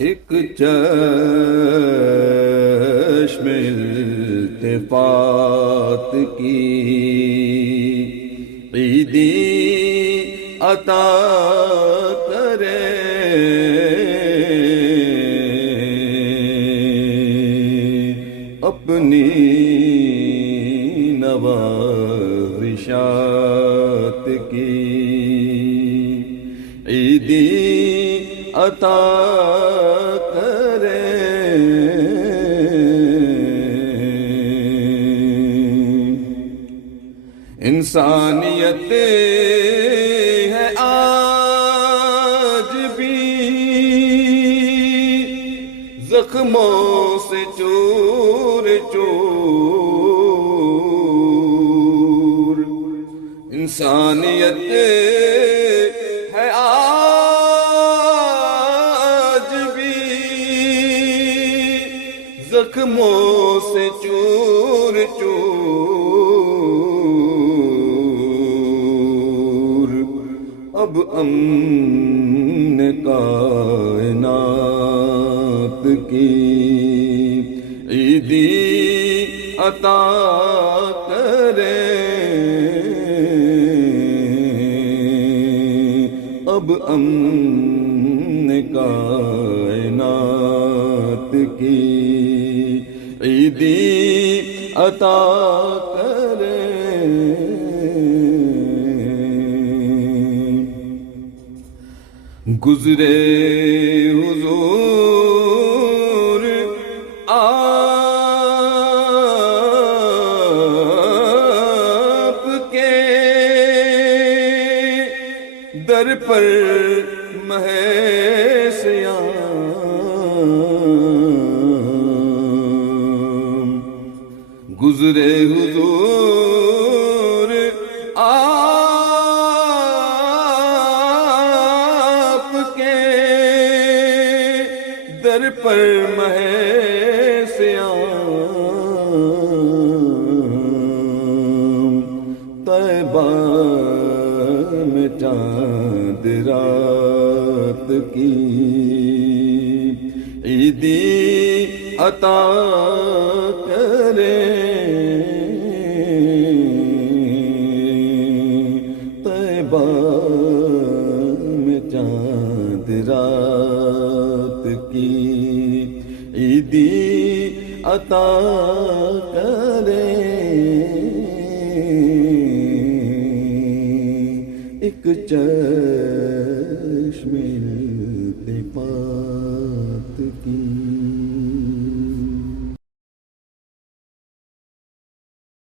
ایک چشم التفات کی عیدی عطا کرے، اپنی نوازشات کی عیدی عطا کرے، انسانیت ہے آج بھی زخموں سے چور چور، انسانیت ہے آج بھی زخموں سے چور چور، اب امن کائنات کی عیدی عطا کرے، اب امن کائنات کی عیدی عطا کرے، گزرے حضور آپ کے در پر مہ سیام، گزرے حضور آپ کے در پر مہ سیام، طیبہ میں چاند رات کی عیدی عطا کرے، طیبہ میں چاند رات کی عیدی عطا کرے، ایک چشم